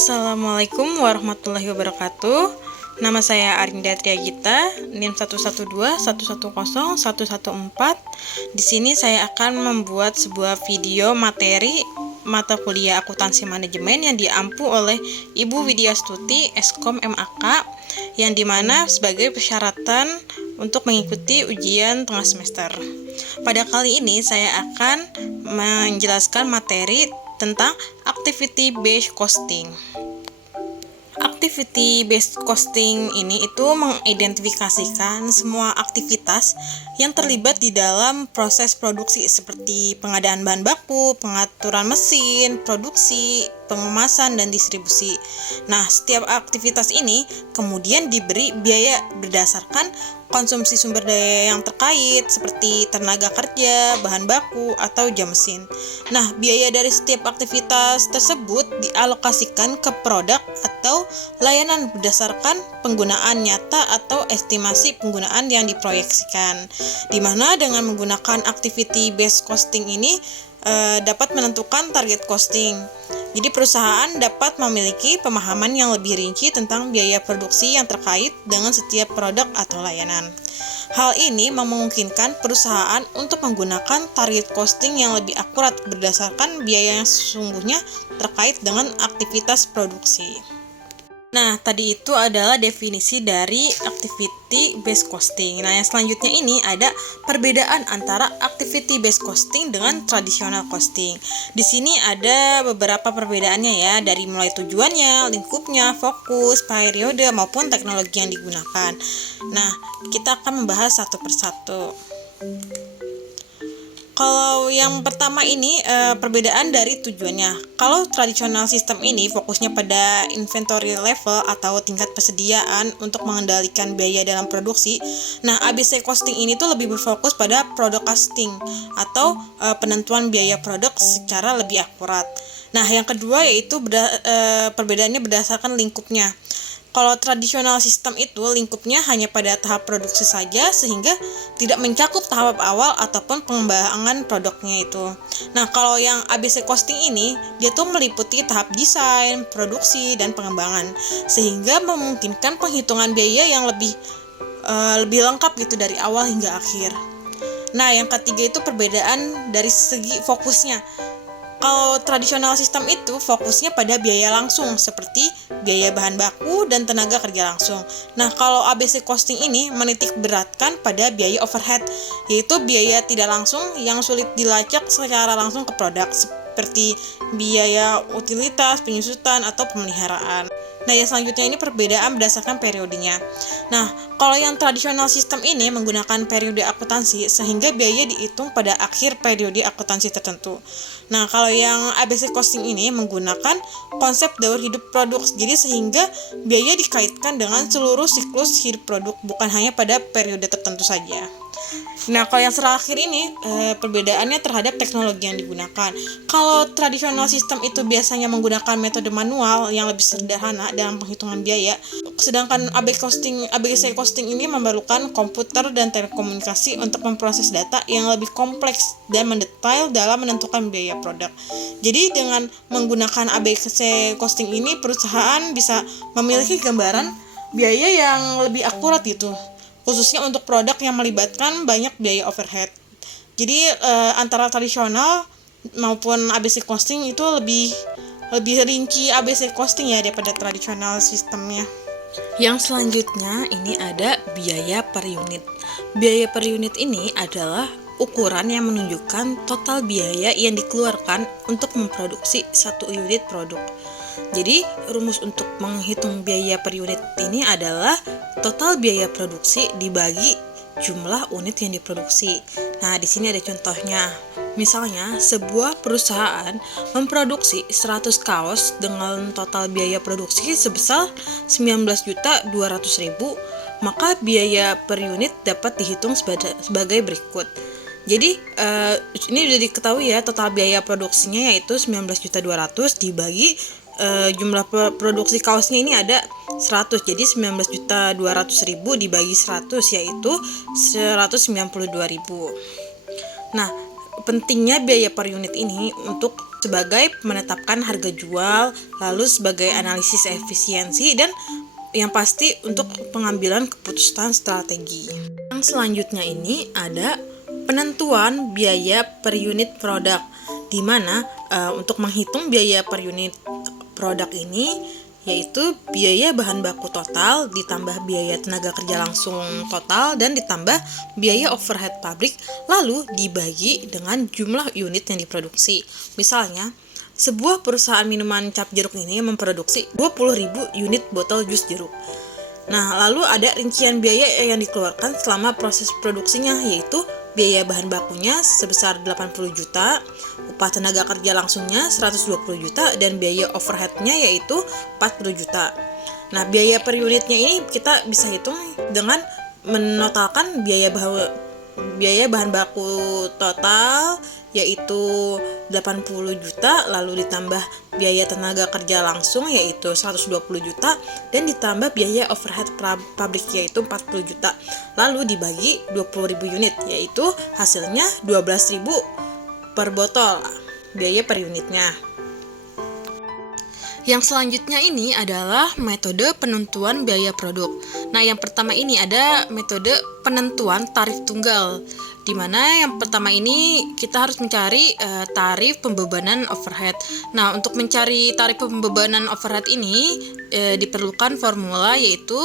Assalamualaikum warahmatullahi wabarakatuh. Nama saya Arinda Triagita, NIM 112110114. Di sini saya akan membuat sebuah video materi mata kuliah akuntansi manajemen yang diampu oleh Ibu Widya Stuti, Eskom MAK, yang dimana sebagai persyaratan untuk mengikuti ujian tengah semester. Pada kali ini saya akan menjelaskan materi tentang activity based costing. Activity based costing ini itu mengidentifikasikan semua aktivitas yang terlibat di dalam proses produksi seperti pengadaan bahan baku, pengaturan mesin, produksi, pengemasan, dan distribusi. Nah, setiap aktivitas ini kemudian diberi biaya berdasarkan konsumsi sumber daya yang terkait seperti tenaga kerja, bahan baku, atau jam mesin. Nah, biaya dari setiap aktivitas tersebut dialokasikan ke produk atau layanan berdasarkan penggunaan nyata atau estimasi penggunaan yang diproyeksikan. Di mana dengan menggunakan activity based costing ini dapat menentukan target costing. Jadi perusahaan dapat memiliki pemahaman yang lebih rinci tentang biaya produksi yang terkait dengan setiap produk atau layanan. Hal ini memungkinkan perusahaan untuk menggunakan target costing yang lebih akurat berdasarkan biaya yang sesungguhnya terkait dengan aktivitas produksi. Nah, tadi itu adalah definisi dari activity based costing. Nah, yang selanjutnya ini ada perbedaan antara activity based costing dengan traditional costing. Di sini ada beberapa perbedaannya ya, dari mulai tujuannya, lingkupnya, fokus, periode, maupun teknologi yang digunakan. Nah, kita akan membahas satu persatu. Kalau yang pertama ini perbedaan dari tujuannya. Kalau tradisional sistem ini fokusnya pada inventory level atau tingkat persediaan untuk mengendalikan biaya dalam produksi. Nah, ABC costing ini tuh lebih berfokus pada product costing atau penentuan biaya produk secara lebih akurat. Nah, yang kedua yaitu perbedaannya berdasarkan lingkupnya. Kalau tradisional sistem itu lingkupnya hanya pada tahap produksi saja sehingga tidak mencakup tahap awal ataupun pengembangan produknya itu. Nah, kalau yang ABC costing ini dia tuh meliputi tahap desain, produksi, dan pengembangan sehingga memungkinkan penghitungan biaya yang lebih lengkap gitu dari awal hingga akhir. Nah, yang ketiga itu perbedaan dari segi fokusnya. Kalau tradisional sistem itu fokusnya pada biaya langsung seperti biaya bahan baku dan tenaga kerja langsung. Nah, kalau ABC costing ini menitik beratkan pada biaya overhead, yaitu biaya tidak langsung yang sulit dilacak secara langsung ke produk seperti biaya utilitas, penyusutan, atau pemeliharaan. Nah, yang selanjutnya ini perbedaan berdasarkan periodenya. Nah, kalau yang tradisional sistem ini menggunakan periode akuntansi sehingga biaya dihitung pada akhir periode akuntansi tertentu. Nah, kalau yang ABC costing ini menggunakan konsep daur hidup produk, jadi sehingga biaya dikaitkan dengan seluruh siklus hidup produk, bukan hanya pada periode tertentu saja. Nah, kalau yang terakhir ini perbedaannya terhadap teknologi yang digunakan. Kalau tradisional sistem itu biasanya menggunakan metode manual yang lebih sederhana dalam penghitungan biaya, sedangkan ABC costing ini memerlukan komputer dan telekomunikasi untuk memproses data yang lebih kompleks dan mendetail dalam menentukan biaya produk. Jadi dengan menggunakan ABC costing ini perusahaan bisa memiliki gambaran biaya yang lebih akurat gitu, khususnya untuk produk yang melibatkan banyak biaya overhead. Jadi antara tradisional maupun ABC costing itu lebih rinci ABC costing ya daripada tradisional sistemnya. Yang selanjutnya ini ada biaya per unit. Biaya per unit ini adalah ukuran yang menunjukkan total biaya yang dikeluarkan untuk memproduksi satu unit produk. Jadi, rumus untuk menghitung biaya per unit ini adalah total biaya produksi dibagi jumlah unit yang diproduksi. Nah, di sini ada contohnya. Misalnya, sebuah perusahaan memproduksi 100 kaos dengan total biaya produksi sebesar 19.200.000, maka biaya per unit dapat dihitung sebagai berikut. Jadi ini sudah diketahui ya, total biaya produksinya yaitu 19.200.000 dibagi jumlah produksi kaosnya ini ada 100. Jadi 19.200.000 dibagi 100 yaitu 192.000. Nah, pentingnya biaya per unit ini untuk sebagai menetapkan harga jual, lalu sebagai analisis efisiensi, dan yang pasti untuk pengambilan keputusan strategi. Yang selanjutnya ini ada penentuan biaya per unit produk, di mana untuk menghitung biaya per unit produk ini yaitu biaya bahan baku total ditambah biaya tenaga kerja langsung total dan ditambah biaya overhead pabrik, lalu dibagi dengan jumlah unit yang diproduksi. Misalnya, sebuah perusahaan minuman cap jeruk ini memproduksi 20.000 unit botol jus jeruk. Nah, lalu ada rincian biaya yang dikeluarkan selama proses produksinya, yaitu biaya bahan bakunya sebesar 80 juta, upah tenaga kerja langsungnya 120 juta, dan biaya overheadnya yaitu 40 juta. Nah, biaya per unitnya ini kita bisa hitung dengan menotalkan biaya bahan baku total yaitu 80 juta, lalu ditambah biaya tenaga kerja langsung yaitu 120 juta, dan ditambah biaya overhead pabrik yaitu 40 juta, lalu dibagi 20.000 unit, yaitu hasilnya 12.000 per botol biaya per unitnya. Yang selanjutnya ini adalah metode penentuan biaya produk. Nah, yang pertama ini ada metode penentuan tarif tunggal, di mana yang pertama ini kita harus mencari tarif pembebanan overhead. Nah, untuk mencari tarif pembebanan overhead ini diperlukan formula, yaitu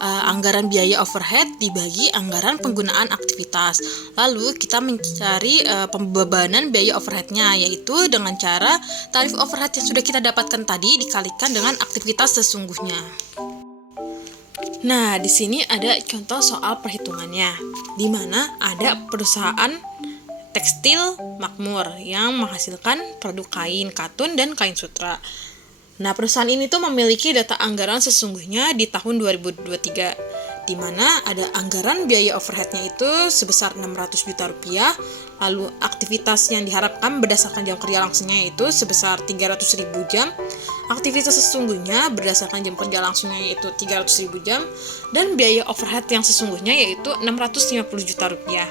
anggaran biaya overhead dibagi anggaran penggunaan aktivitas. Lalu kita mencari pembebanan biaya overheadnya, yaitu dengan cara tarif overhead yang sudah kita dapatkan tadi dikalikan dengan aktivitas sesungguhnya. Nah, di sini ada contoh soal perhitungannya, di mana ada perusahaan tekstil makmur yang menghasilkan produk kain katun dan kain sutra. Nah, perusahaan ini tuh memiliki data anggaran sesungguhnya di tahun 2023, di mana ada anggaran biaya overheadnya itu sebesar 600 juta rupiah, lalu aktivitas yang diharapkan berdasarkan jam kerja langsungnya itu sebesar 300.000 jam, aktivitas sesungguhnya berdasarkan jam kerja langsungnya yaitu 300.000 jam, dan biaya overhead yang sesungguhnya yaitu 650 juta rupiah.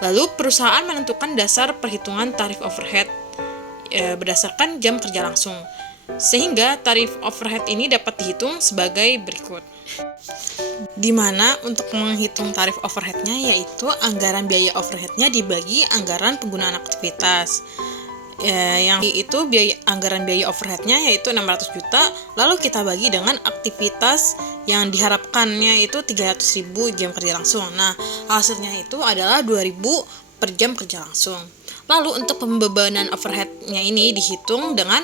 Lalu perusahaan menentukan dasar perhitungan tarif overhead berdasarkan jam kerja langsung, sehingga tarif overhead ini dapat dihitung sebagai berikut. Di mana untuk menghitung tarif overheadnya yaitu anggaran biaya overheadnya dibagi anggaran penggunaan aktivitas. Yang itu anggaran biaya overheadnya yaitu 600 juta, lalu kita bagi dengan aktivitas yang diharapkannya itu 300.000 jam kerja langsung. Nah, hasilnya itu adalah 2.000 per jam kerja langsung. Lalu untuk pembebanan overheadnya ini dihitung dengan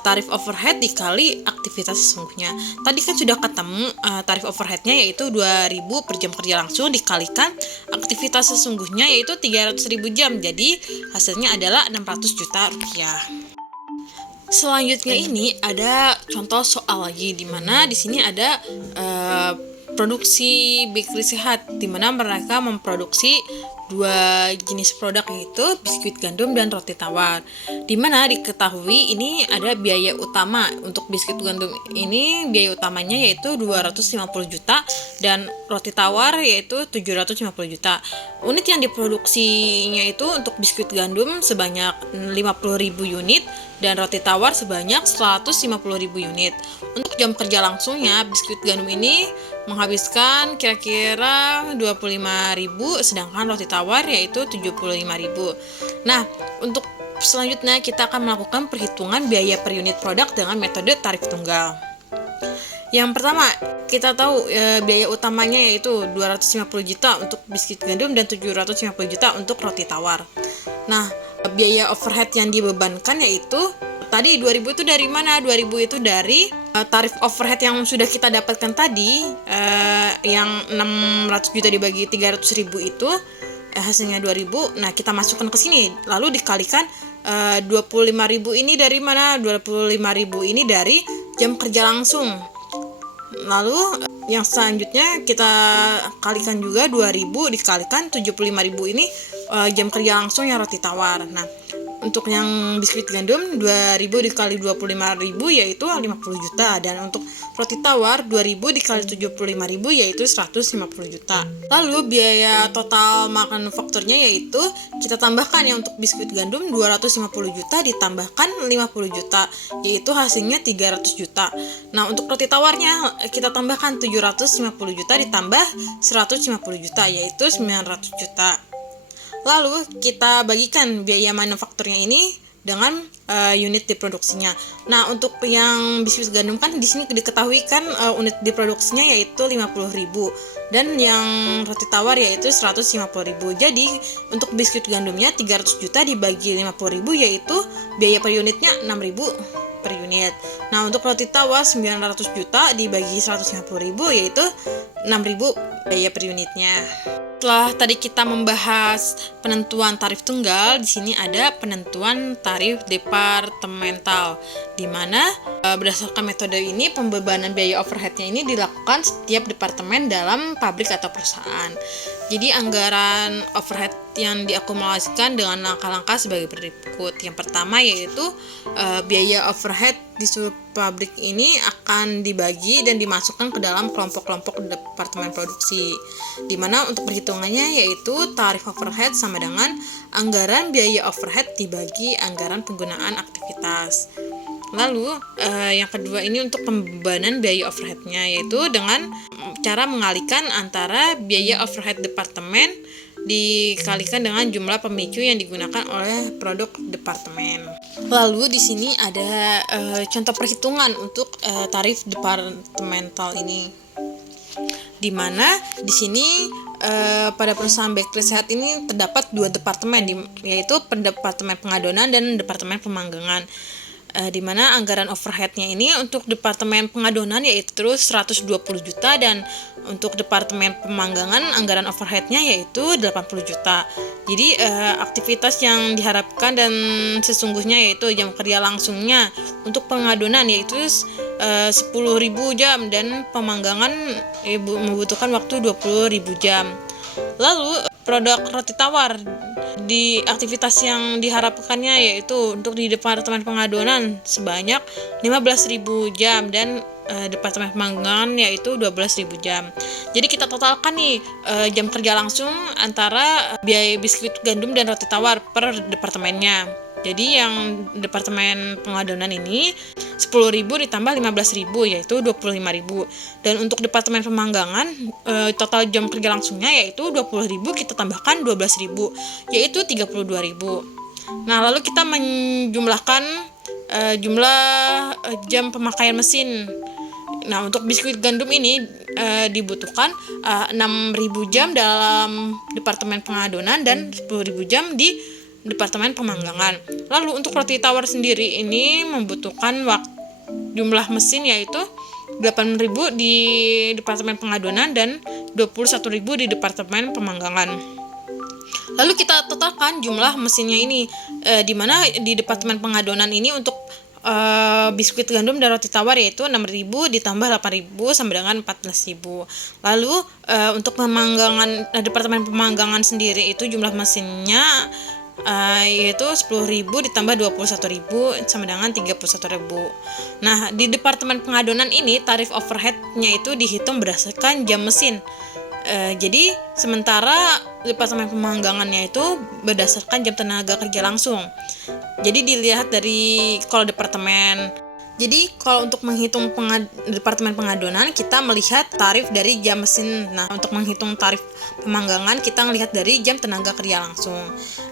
tarif overhead dikali aktivitas sesungguhnya. Tadi kan sudah ketemu tarif overheadnya yaitu 2.000 per jam kerja langsung dikalikan aktivitas sesungguhnya yaitu 300.000 jam. Jadi hasilnya adalah 600 juta rupiah. Selanjutnya ini ada contoh soal lagi, di mana di sini ada produksi bakery sehat, di mana mereka memproduksi dua jenis produk yaitu biskuit gandum dan roti tawar. Di mana diketahui ini ada biaya utama untuk biskuit gandum ini, biaya utamanya yaitu 250 juta dan roti tawar yaitu 750 juta. Unit yang diproduksinya itu untuk biskuit gandum sebanyak 50.000 unit dan roti tawar sebanyak 150.000 unit. Untuk jam kerja langsungnya biskuit gandum ini menghabiskan kira-kira 25.000, sedangkan roti tawar yaitu 75.000. Nah, untuk selanjutnya kita akan melakukan perhitungan biaya per unit produk dengan metode tarif tunggal. Yang pertama, kita tahu biaya utamanya yaitu 250 juta untuk biskuit gandum dan 750 juta untuk roti tawar. Nah, biaya overhead yang dibebankan yaitu tadi 2.000 itu dari mana? 2.000 itu dari tarif overhead yang sudah kita dapatkan tadi, yang 600 juta dibagi 300.000 itu hasilnya 2.000. Nah, kita masukkan ke sini lalu dikalikan 25.000 ini dari mana? 25.000 ini dari jam kerja langsung. Lalu yang selanjutnya kita kalikan juga 2.000 dikalikan 75.000 ini jam kerja langsung yang roti tawar. Nah, untuk yang biskuit gandum 2.000 dikali 25.000 yaitu 50 juta, dan untuk roti tawar 2.000 dikali 75.000 yaitu 150 juta. Lalu biaya total manufakturnya yaitu kita tambahkan ya, untuk biskuit gandum 250 juta ditambahkan 50 juta yaitu hasilnya 300 juta. Nah, untuk roti tawarnya kita tambahkan 750 juta ditambah 150 juta yaitu 900 juta. Lalu kita bagikan biaya manufakturnya ini dengan unit diproduksinya. Nah, untuk yang biskuit gandum kan di sini diketahui kan unit diproduksinya yaitu 50.000 dan yang roti tawar yaitu 150.000. Jadi untuk biskuit gandumnya 300 juta dibagi 50.000 yaitu biaya per unitnya 6.000 per unit. Nah, untuk roti tawar 900 juta dibagi 150.000 yaitu 6.000 biaya per unitnya. Setelah tadi kita membahas penentuan tarif tunggal, di sini ada penentuan tarif departemental, di mana berdasarkan metode ini pembebanan biaya overheadnya ini dilakukan setiap departemen dalam pabrik atau perusahaan. Jadi anggaran overhead yang diakumulasikan dengan langkah-langkah sebagai berikut. Yang pertama yaitu biaya overhead di seluruh pabrik ini akan dibagi dan dimasukkan ke dalam kelompok-kelompok departemen produksi, di mana untuk perhitungannya yaitu tarif overhead sama dengan anggaran biaya overhead dibagi anggaran penggunaan aktivitas. Lalu yang kedua ini untuk pembebanan biaya overheadnya yaitu dengan cara mengalihkan antara biaya overhead departemen dikalikan dengan jumlah pemicu yang digunakan oleh produk departemen. Lalu di sini ada contoh perhitungan untuk tarif departemental ini, di mana di sini pada perusahaan bakery sehat ini terdapat dua departemen, yaitu departemen pengadonan dan departemen pemanggangan. Di mana anggaran overheadnya ini untuk departemen pengadonan yaitu 120 juta dan untuk departemen pemanggangan anggaran overheadnya yaitu 80 juta. Jadi aktivitas yang diharapkan dan sesungguhnya yaitu jam kerja langsungnya untuk pengadonan yaitu 10.000 jam dan pemanggangan membutuhkan waktu 20.000 jam. Lalu produk roti tawar di aktivitas yang diharapkannya yaitu untuk di departemen pengadonan sebanyak 15.000 jam dan departemen pemanggangan yaitu 12.000 jam. Jadi kita totalkan nih jam kerja langsung antara biaya biskuit gandum dan roti tawar per departemennya. Jadi yang departemen pengadonan ini 10.000 ditambah 15.000 yaitu 25.000. Dan untuk departemen pemanggangan total jam kerja langsungnya yaitu 20.000 kita tambahkan 12.000 yaitu 32.000. Nah, lalu kita menjumlahkan jumlah jam pemakaian mesin. Nah, untuk biskuit gandum ini dibutuhkan 6.000 jam dalam departemen pengadonan dan 10.000 jam di departemen pemanggangan. Lalu untuk roti tawar sendiri ini membutuhkan jumlah mesin yaitu 8.000 di departemen pengadonan dan 21.000 di departemen pemanggangan. Lalu kita totalkan jumlah mesinnya ini, di mana di departemen pengadonan ini untuk biskuit gandum dan roti tawar yaitu 6.000 ditambah 8.000 sama dengan 14.000. Lalu untuk departemen pemanggangan sendiri itu jumlah mesinnya yaitu 10.000 ditambah 21.000 sama dengan 31.000. Nah, di departemen pengadonan ini tarif overheadnya itu dihitung berdasarkan jam mesin. Jadi sementara departemen pemanggangannya itu berdasarkan jam tenaga kerja langsung. Jadi dilihat dari kalau untuk menghitung departemen pengadonan kita melihat tarif dari jam mesin. Nah, untuk menghitung tarif pemanggangan kita melihat dari jam tenaga kerja langsung.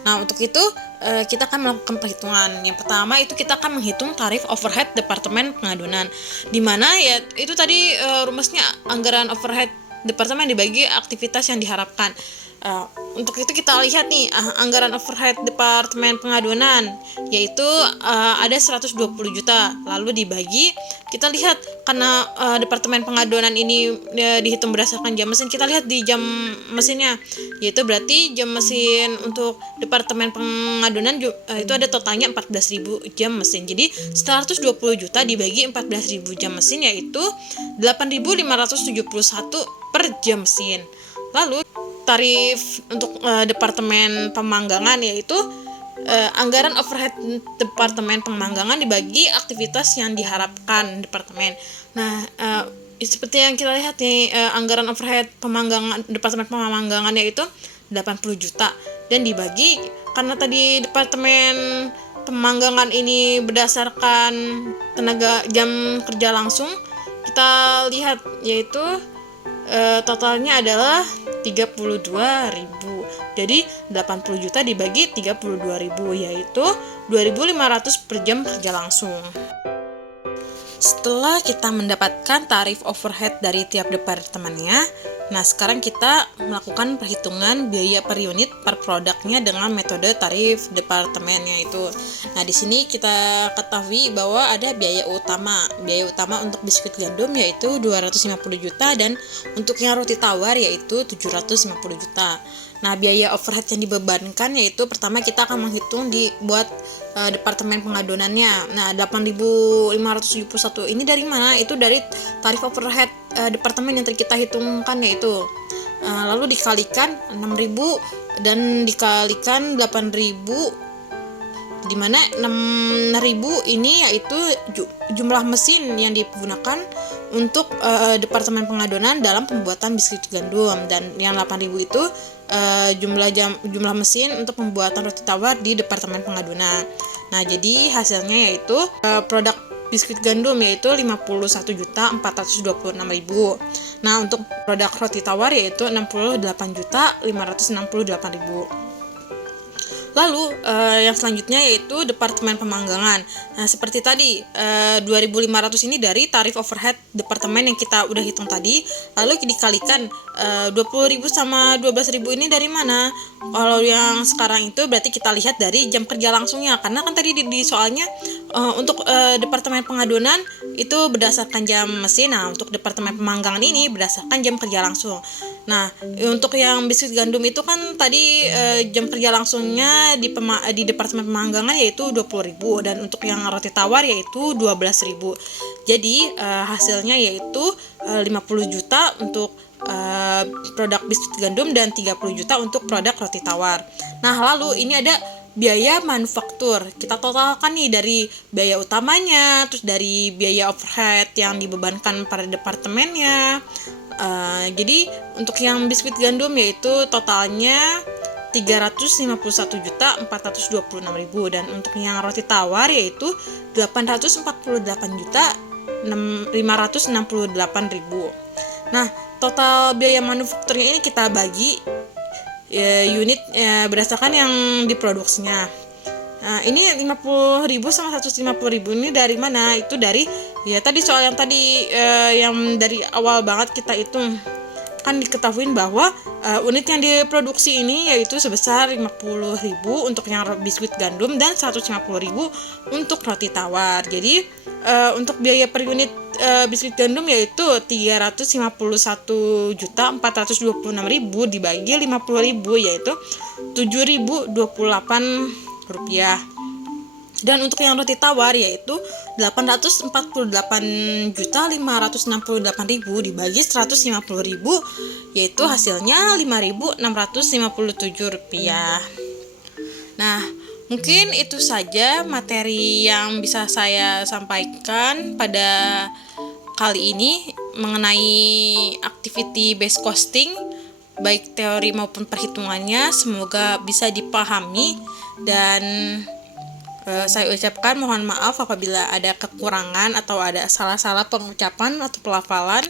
Nah, untuk itu kita akan melakukan perhitungan. Yang pertama itu kita akan menghitung tarif overhead departemen pengadonan, di mana ya itu tadi rumusnya anggaran overhead departemen dibagi aktivitas yang diharapkan. Untuk itu kita lihat nih anggaran overhead departemen pengadonan yaitu ada 120 juta, lalu dibagi, kita lihat karena departemen pengadonan ini dihitung berdasarkan jam mesin, kita lihat di jam mesinnya, yaitu berarti jam mesin untuk departemen pengadonan itu ada totalnya 14.000 jam mesin. Jadi 120 juta dibagi 14.000 jam mesin yaitu 8.571 per jam mesin. Lalu tarif untuk departemen pemanggangan yaitu anggaran overhead departemen pemanggangan dibagi aktivitas yang diharapkan departemen. Nah, seperti yang kita lihat nih, anggaran overhead departemen pemanggangan yaitu 80 juta dan dibagi karena tadi departemen pemanggangan ini berdasarkan tenaga jam kerja langsung. Kita lihat yaitu totalnya adalah 32.000. Jadi 80 juta dibagi 32.000 yaitu 2.500 per jam kerja langsung. Setelah kita mendapatkan tarif overhead dari tiap departemennya, nah sekarang kita melakukan perhitungan biaya per unit per produknya dengan metode tarif departemennya itu. Nah di sini kita ketahui bahwa ada biaya utama. Biaya utama untuk biskuit gandum yaitu 250 juta dan untuk yang roti tawar yaitu 750 juta. Nah biaya overhead yang dibebankan yaitu pertama kita akan menghitung buat departemen pengadonannya. Nah 8.571 ini dari mana? Itu dari tarif overhead departemen yang tadi kita hitungkan yaitu lalu dikalikan 6.000 dan dikalikan 8.000, di mana 6.000 ini yaitu jumlah mesin yang digunakan untuk departemen pengadonan dalam pembuatan biskuit gandum, dan yang 8.000 itu jumlah mesin untuk pembuatan roti tawar di departemen pengadonan. Nah, jadi hasilnya yaitu produk biskuit gandum yaitu 51.426.000. Nah, untuk produk roti tawar yaitu 68.568.000. Lalu yang selanjutnya yaitu departemen pemanggangan. Nah seperti tadi 2.500 ini dari tarif overhead departemen yang kita udah hitung tadi. Lalu dikalikan 20.000 sama 12.000 ini dari mana? Kalau yang sekarang itu berarti kita lihat dari jam kerja langsungnya. Karena kan tadi di soalnya untuk departemen pengadonan itu berdasarkan jam mesin. Nah untuk departemen pemanggangan ini berdasarkan jam kerja langsung. Nah untuk yang biskuit gandum itu kan tadi jam kerja langsungnya di departemen pemanggangan yaitu 20.000 dan untuk yang roti tawar yaitu 12.000. Jadi hasilnya yaitu 50 juta untuk produk biskuit gandum dan 30 juta untuk produk roti tawar. Nah lalu ini ada biaya manufaktur. Kita totalkan nih dari biaya utamanya, terus dari biaya overhead yang dibebankan pada departemennya. Jadi untuk yang biskuit gandum yaitu totalnya 351.426.000 dan untuk yang roti tawar yaitu 848.568.000. Nah, total biaya manufakturnya ini kita bagi unit berdasarkan yang diproduksinya. Nah, ini 50.000 sama 150.000 ini dari mana? Itu dari tadi soal yang tadi yang dari awal banget kita hitung. Kan diketahuin bahwa unit yang diproduksi ini yaitu sebesar 50.000 untuk yang biskuit gandum dan 150.000 untuk roti tawar. Jadi untuk biaya per unit biskuit gandum yaitu 351.426.000 dibagi 50.000 yaitu 7.028 rupiah. Dan untuk yang roti tawar yaitu 848.568.000 dibagi 150.000 yaitu hasilnya 5.657 rupiah. Nah, mungkin itu saja materi yang bisa saya sampaikan pada kali ini mengenai activity based costing, baik teori maupun perhitungannya. Semoga bisa dipahami dan saya ucapkan mohon maaf apabila ada kekurangan atau ada salah-salah pengucapan atau pelafalan.